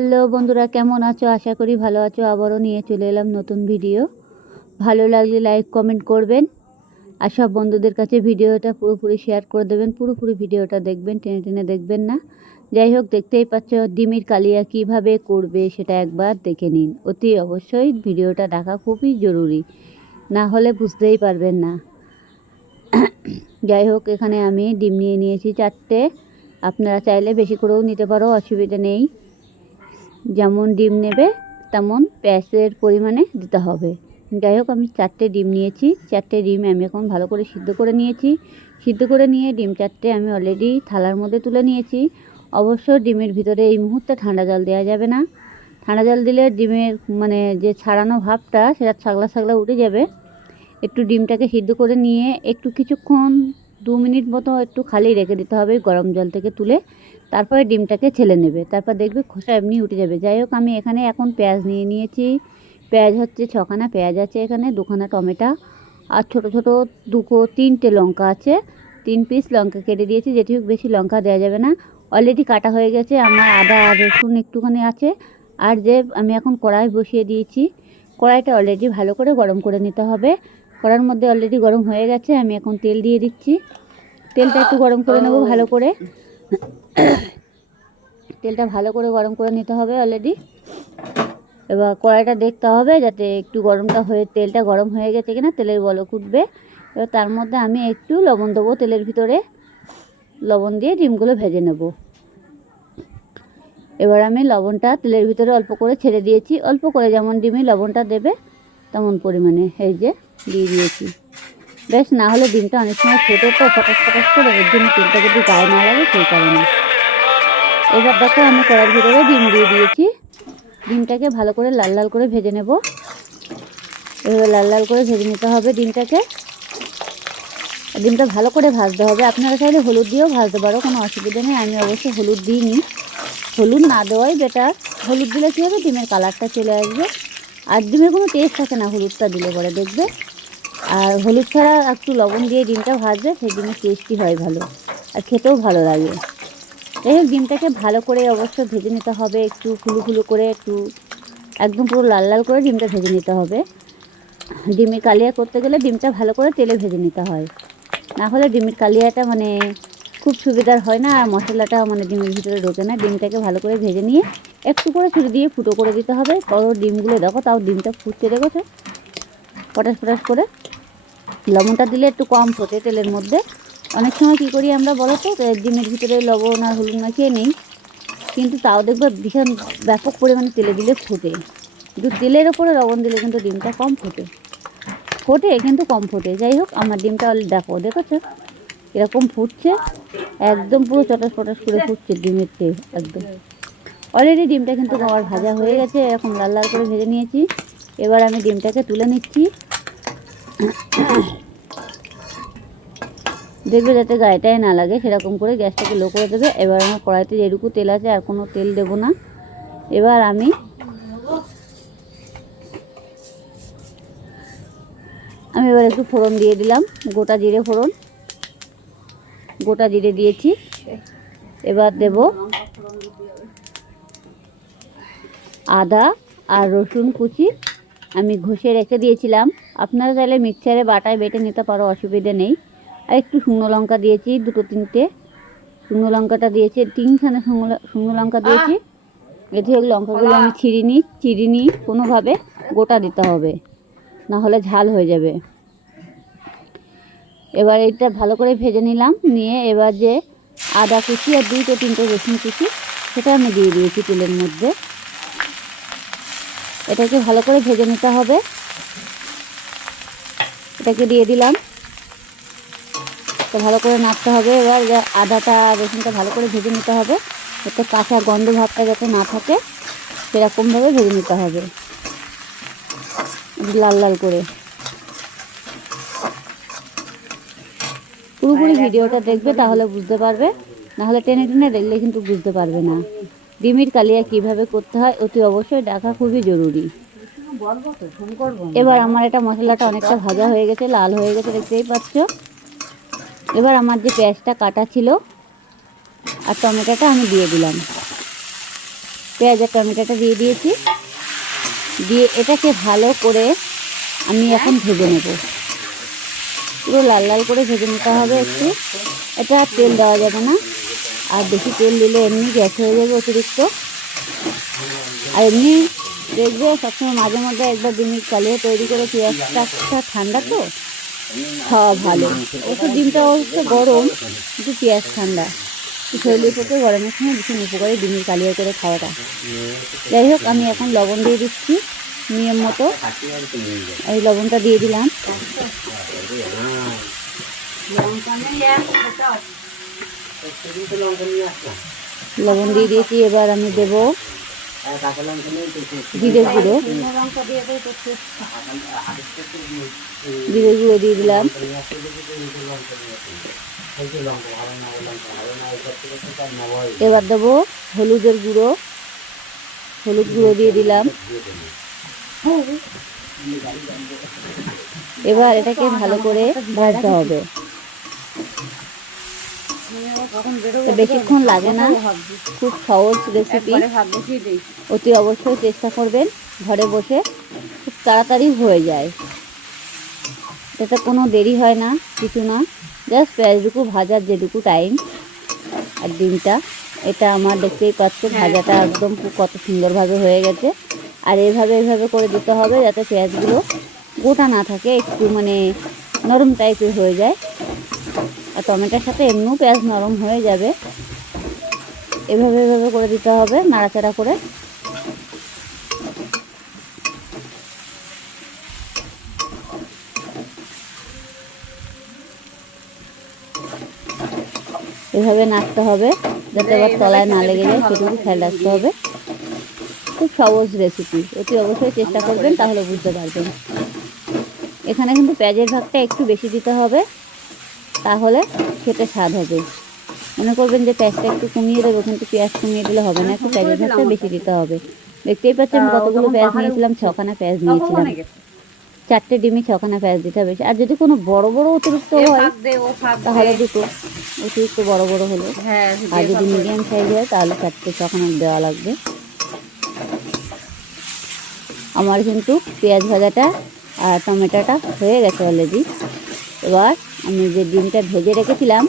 Hello বন্ধুরা, কেমন আছো? আশা করি ভালো আছো। আবারও নিয়ে চলে এলাম নতুন ভিডিও। ভালো লাগলে লাইক কমেন্ট করবেন, আর সব বন্ধুদের কাছে ভিডিওটা পুরোপুরি শেয়ার করে দেবেন। পুরোপুরি ভিডিওটা দেখবেন, টেনে টেনে দেখবেন না। যাই হোক, দেখতেই পাচ্ছ ডিমের কালিয়া কিভাবে করবে সেটা একবার দেখে নিন। অতি অবশ্যই ভিডিওটা দেখা খুবই জরুরি, না হলে বুঝতেই পারবেন না। যাই হোক, এখানে আমি ডিম নিয়ে নিয়েছি 4টে। আপনারা চাইলে বেশি করেও নিতে পারো, অসুবিধা নেই। যেমন ডিম নেবে তেমন পেঁয়াজের পরিমাণে দিতে হবে। যাই হোক, আমি 4টে ডিম নিয়েছি। 4টে ডিম আমি এখন ভালো করে সিদ্ধ করে নিয়েছি। সিদ্ধ করে নিয়ে ডিম 4টে আমি অলরেডি থালার মধ্যে তুলে নিয়েছি। অবশ্য ডিমের ভিতরে এই মুহূর্তে ঠান্ডা জল দেওয়া যাবে না। ঠান্ডা জল দিলে ডিমের যে ছাড়ানো ভাবটা সেটা ছাগলা ছাগলা উঠে যাবে। একটু ডিমটাকে সিদ্ধ করে নিয়ে একটু কিছুক্ষণ 2 মিনিট মতো একটু খালি রেখে দিতে হবে গরম জল থেকে তুলে। তারপরে ডিমটাকে ছেলে নেবে, তারপর দেখবে খোসা এমনি উঠে যাবে। যাই হোক, আমি এখানে এখন পেঁয়াজ নিয়ে নিয়েছি। পেঁয়াজ হচ্ছে 6খানা পেঁয়াজ আছে এখানে, 2খানা টমেটো, আর ছোটো ছোটো 3টে লঙ্কা আছে। 3 পিস লঙ্কা কেটে দিয়েছি, যেটি হোক বেশি লঙ্কা দেওয়া যাবে না। অলরেডি কাটা হয়ে গেছে। আমার আদা আর রসুন একটুখানি আছে। আর যে আমি এখন কড়াই বসিয়ে দিয়েছি, কড়াইটা অলরেডি ভালো করে গরম করে নিতে হবে। কড়ার মধ্যে অলরেডি গরম হয়ে গেছে। আমি এখন তেল দিয়ে দিচ্ছি। তেলটা একটু গরম করে নেব ভালো করে। তেলটা ভালো করে গরম করে নিতে হবে অলরেডি। এবার কড়াইটা দেখতে হবে যাতে একটু গরমটা হয়ে তেলটা গরম হয়ে গেছে কিনা, তেলের বলক উঠবে। এবার তার মধ্যে আমি একটু লবণ দেবো তেলের ভিতরে। লবণ দিয়ে ডিমগুলো ভেজে নেব। এবার আমি লবণটা তেলের ভিতরে অল্প করে ছেড়ে দিয়েছি। অল্প করে, যেমন ডিমে লবণটা দেবে তেমন পরিমাণে এই যে দিয়ে দিয়েছি। বেশ, না হলে ডিমটা অনেক সময় ফোটে তো ফটাস ফটাস করে, এর জন্য তেলটা যদি গায়ে না লাগে সেই কারণে। এবার দেখো, আমি কড়াইয়ের ভিতরে ডিম দিয়ে দিয়েছি। ডিমটাকে ভালো করে লাল লাল করে ভেজে নেব। এভাবে লাল লাল করে ভেজে নিতে হবে ডিমটাকে। ডিমটা ভালো করে ভাজতে হবে। আপনারা চাইলে হলুদ দিয়েও ভাজতে পারো, কোনো অসুবিধা নেই। আমি অবশ্যই হলুদ দিইনি, হলুদ না দেওয়াই বেটার। হলুদ দিলে কী হবে, ডিমের কালারটা চলে আসবে, আর ডিমের কোনো টেস্ট থাকে না হলুদটা দিলে পরে দেখবে। আর হলুদ ছাড়া একটু লবণ দিয়ে ডিমটা ভাজবে, সেই ডিমের টেস্টই হয় ভালো, আর খেতেও ভালো লাগে। যাই হোক, ডিমটাকে ভালো করে অবশ্যই ভেজে নিতে হবে, একটু ফুলু ফুলু করে, একটু একদম পুরো লাল লাল করে ডিমটা ভেজে নিতে হবে। ডিমের কালিয়া করতে গেলে ডিমটা ভালো করে তেলে ভেজে নিতে হয়, না হলে ডিমের কালিয়াটা খুব সুবিধার হয় না, আর মশলাটা ডিমের ভিতরে ঢোকে না। ডিমটাকে ভালো করে ভেজে নিয়ে একটু করে ছুরি দিয়ে ফুটো করে দিতে হবে। বড় ডিমগুলো দেখো, তাও ডিমটা ফুটতে দেখেছো পটাশ পটাশ করে। লবণটা দিলে একটু কম ফোটে তেলের মধ্যে। অনেক সময় কী করি আমরা বলো তো, ডিমের ভিতরে লবণ আর হলুদ মাখিয়ে নেই, কিন্তু তাও দেখবে ভীষণ ব্যাপক পরিমাণে তেলে দিলে ফোটে। কিন্তু তেলের ওপরে লবণ দিলে কিন্তু ডিমটা কম ফোটে, কিন্তু কম ফোটে। যাই হোক, আমার ডিমটা দেখেছো এরকম ফুটছে, একদম পুরো চটাস পটাস করে ফুটছে ডিমের চেয়ে একদম। অলরেডি ডিমটা কিন্তু আমার ভাজা হয়ে গেছে, এরকম লাল লাল করে ভেজে নিয়েছি। এবার আমি ডিমটাকে তুলে নিচ্ছি। দেখবে যাতে গায়েটায় না লাগে, সেরকম করে গ্যাসটাকে লো করে দেবে। এবার আমার কড়াইতে যেটুকু তেল আছে, আর কোনো তেল দেবো না। এবার আমি এবার একটু ফোড়ন দিয়ে দিলাম, গোটা জিরে ফোড়ন, গোটা জিরে দিয়েছি। এবার দেব আদা আর রসুন কুচি, আমি ঘষে রেখে দিয়েছিলাম। আপনারা চাইলে মিক্সারে বাটায় বেটে নিতে পারো, অসুবিধে নেই। আর একটু শুকনো লঙ্কা দিয়েছি, 2-3টে শুকনো লঙ্কাটা দিয়েছি, 3খানা শুকনো লঙ্কা দিয়েছি। এটি হোক, লঙ্কাগুলো আমি চিড়িনি কোনোভাবে, গোটা দিতে হবে, না হলে ঝাল হয়ে যাবে। এবার এটা ভালো করে ভেজে নিলাম, নিয়ে এবার যে আদা কুচি আর 2-3টে রসুন কুচি, সেটা আমি দিয়ে দিয়েছি তেলের মধ্যে। এটাকে ভালো করে ভেজে নিতে হবে। এটাকে দিয়ে দিলাম, তো ভালো করে নাড়তে হবে। এবার আদাটা রসুনটা ভালো করে ভেজে নিতে হবে, যাতে কাঁচা গন্ধ ভাবটা যাতে না থাকে, সেরকমভাবে ভেজে নিতে হবে লাল লাল করে। পুরোপুরি ভিডিওটা দেখবে, তাহলে বুঝতে পারবে, নাহলে টেনে টেনে দেখলে কিন্তু বুঝতে পারবে না। ডিমের কালিয়া কিভাবে করতে হয় অতি অবশ্যই দেখা খুবই জরুরি। এবার আমার এটা মশলাটা অনেকটা ভাজা হয়ে গেছে, লাল হয়ে গেছে, দেখতেই পাচ্ছ। এবার আমার যে পেঁয়াজটা কাটা ছিল আর টমেটোটা আমি দিয়ে দিলাম। পেঁয়াজ আর টমেটোটা দিয়ে দিয়েছি, দিয়ে এটাকে ভালো করে আমি এখন ভেজে নেব। পুরো লাল লাল করে ভেজে নিতে হবে একটু। এটা তেল দেওয়া যাবে না, আর বেশি তেল দিলে এমনি গ্যাস হয়ে যাবে অতিরিক্ত। আর এমনি দেখবে সবসময় মাঝে মধ্যে একবার ডিমের কালিয়া তৈরি করে, পেঁয়াজটা ঠান্ডা তো খাওয়া ভালো। অবশ্য ডিমটা অবশ্য গরম, কিন্তু পেঁয়াজ ঠান্ডা, শরীরের পক্ষে গরমের সময় ভীষণ উপকারী ডিমের কালিয়া করে খাওয়াটা। যাই হোক, আমি এখন লবণ দিয়ে দিচ্ছি নিয়ম মতো। এই লবণটা দিয়ে দিলাম। লবণ দিয়ে দিয়েছি। এবার আমি দেব জিরে গুঁড়ো, জিরে গুঁড়ো দিয়ে দিলাম। এবার দেবো হলুদের গুঁড়ো, হলুদ গুঁড়ো দিয়ে দিলাম। এবার এটাকে ভালো করে ভাজতে হবে। বেশিক্ষণ লাগে না, খুব সহজ রেসিপি। অতি অবশ্যই চেষ্টা করবেন, ঘরে বসে খুব তাড়াতাড়ি হয়ে যায়। এতে কোনো দেরি হয় না, কিছু না, জাস্ট পেঁয়াজটুকু ভাজার যেটুকু টাইম। আর ডিমটা, এটা আমার দেখতেই পাচ্ছ ভাজাটা একদম কত সুন্দরভাবে হয়ে গেছে। আর এইভাবে করে দিতে হবে যাতে পেঁয়াজগুলো গোটা না থাকে, একটু মানে নরম টাইপের হয়ে যায়। আর টমেটোর সাথে এমনিও পেঁয়াজ নরম হয়ে যাবে। এভাবে করে দিতে হবে, নাড়াচাড়া করে। এভাবে নাড়তে হবে যাতে আবার তলায় না লেগে যায়, সেটুকু খেয়াল রাখতে হবে। খুব সহজ রেসিপি, অতি অবশ্যই চেষ্টা করবেন, তাহলে বুঝতে পারবেন। এখানে কিন্তু পেঁয়াজের ভাগটা একটু বেশি দিতে হবে, তাহলে খেতে স্বাদ হবে। মনে করবেন যে পেঁয়াজটা একটু কমিয়ে দেবো, কিন্তু পেঁয়াজ কমিয়ে দিলে হবে না, একটু পেঁয়াজের ভাগটা বেশি দিতে হবে। দেখতেই পাচ্ছেন কতগুলো পেঁয়াজ নিয়েছিলাম, 6খানা পেঁয়াজ নিয়েছিলাম। 4টে ডিমে 6খানা পেঁয়াজ দিতে হবে। আর যদি কোনো বড় অতিরিক্ত হয় তাহলে দুটো অতিরিক্ত বড় হলে, আর যদি মিডিয়াম সাইজ হয় তাহলে 4-6খানা দেওয়া লাগবে। আমার কিন্তু পেঁয়াজ ভাজাটা আর টমেটোটা হয়ে গেছে অলরেডি। এবার আমি যে ডিমটা ভেজে রেখেছিলাম,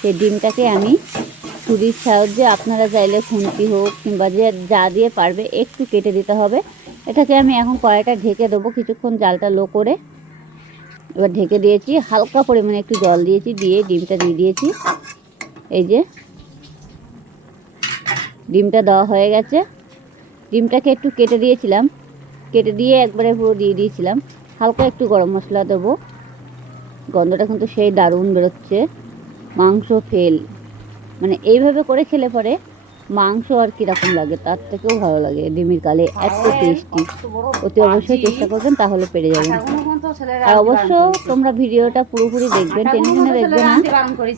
সেই ডিমটাকে আমি ছুরির সাহায্যে, আপনারা চাইলে খুন্তি হোক কিংবা যে যা দিয়ে পারবে একটু কেটে দিতে হবে। এটাকে আমি এখন কড়াইটা ঢেকে দেবো কিছুক্ষণ, জালটা লো করে। এবার ঢেকে দিয়েছি, হালকা পরিমাণে একটু জল দিয়েছি, দিয়ে ডিমটা দিয়ে দিয়েছি। এই যে ডিমটা দেওয়া হয়ে গেছে। ডিমটাকে একটু কেটে দিয়েছিলাম, কেটে দিয়ে একবারে পুরো দিয়ে দিয়েছিলাম। হালকা একটু গরম মশলা দেবো, গন্ধটা কিন্তু সেই দারুণ বেরোচ্ছে। মাংস ফেল, মানে এইভাবে করে খেলে পরে মাংস আর কীরকম লাগে তার থেকেও ভালো লাগে। ডিমের কালে এত টেস্টি, অতি অবশ্যই চেষ্টা করবেন, তাহলে পেরে যাবেন। আর অবশ্য তোমরা ভিডিওটা পুরোপুরি দেখবেন, টেনে দেখবে না,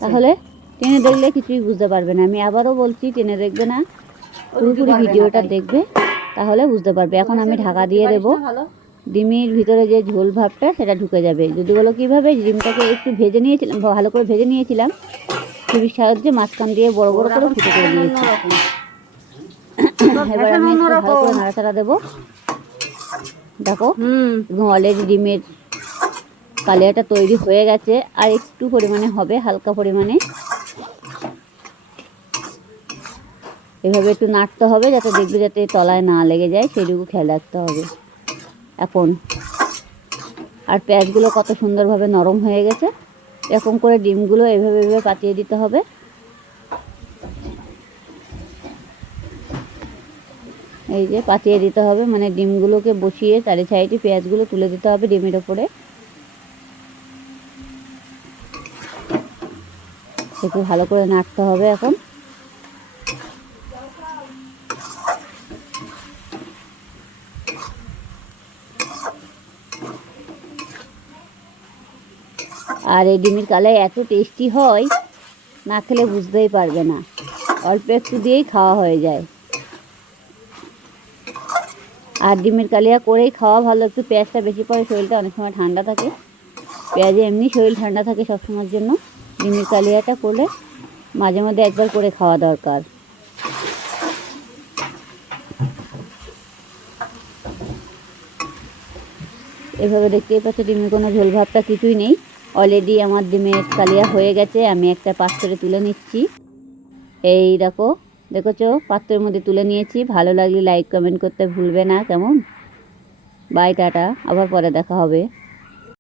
তাহলে টেনে দেখলে কিছুই বুঝতে পারবে না। আমি আবারও বলছি, টেনে দেখবে না, পুরোপুরি ভিডিওটা দেখবে, তাহলে বুঝতে পারবে। এখন আমি ঢাকা দিয়ে দেবো, ডিমের ভিতরে যে ঝোল ভাবটা সেটা ঢুকে যাবে। যদি বলো কীভাবে, ডিমটাকে একটু ভেজে নিয়েছিলাম, ভালো করে ভেজে নিয়েছিলাম, ছুরির সাহায্যে মাঝখান দিয়ে বড় করে ফুটো করে দিয়েছি। এবার আমি একটু ভালো করে নাড়াচাড়া দেবো। দেখো অলরেডি ডিমের কালিয়াটা তৈরি হয়ে গেছে, আর একটু পরিমাণে হবে, হালকা পরিমাণে। এভাবে একটু নাড়তে হবে, যাতে দেখবে যাতে তলায় না লেগে যায়, সেইটুকু খেয়াল রাখতে হবে এখন। আর পেঁয়াজগুলো কত সুন্দরভাবে নরম হয়ে গেছে। এরকম করে ডিমগুলো এভাবে পাতিয়ে দিতে হবে। এই যে পাতিয়ে দিতে হবে, মানে ডিমগুলোকে বসিয়ে চারি সাইডে পেঁয়াজগুলো তুলে দিতে হবে ডিমের ওপরে। একটু ভালো করে নাড়তে হবে এখন। আর এই ডিমের কালাই এত টেস্টি হয়, না খেলে বুঝতেই পারবে না। অল্প একটু দিয়েই খাওয়া হয়ে যায়। আর ডিমের কালিয়া করেই খাওয়া ভালো, একটু পেঁয়াজটা বেশি পড়ে, শরীরটা অনেক সময় ঠান্ডা থাকে। পেঁয়াজে এমনি শরীর ঠান্ডা থাকে সবসময়ের জন্য, ডিমের কালিয়াটা করলে মাঝে মধ্যে একবার করে খাওয়া দরকার। এভাবে দেখতেই পাচ্ছ ডিমের কোনো ঝোল ভাবটা কিছুই নেই। অলরেডি আমার ডিমের কালিয়া হয়ে গেছে, আমি একটা পাত্রে তুলে নিচ্ছি। এই দেখো, দেখেছো পাত্রের মধ্যে তুলে নিয়েছি। ভালো লাগলে লাইক কমেন্ট করতে ভুলবে না কেমন। বাই, টাটা, আবার পরে দেখা হবে।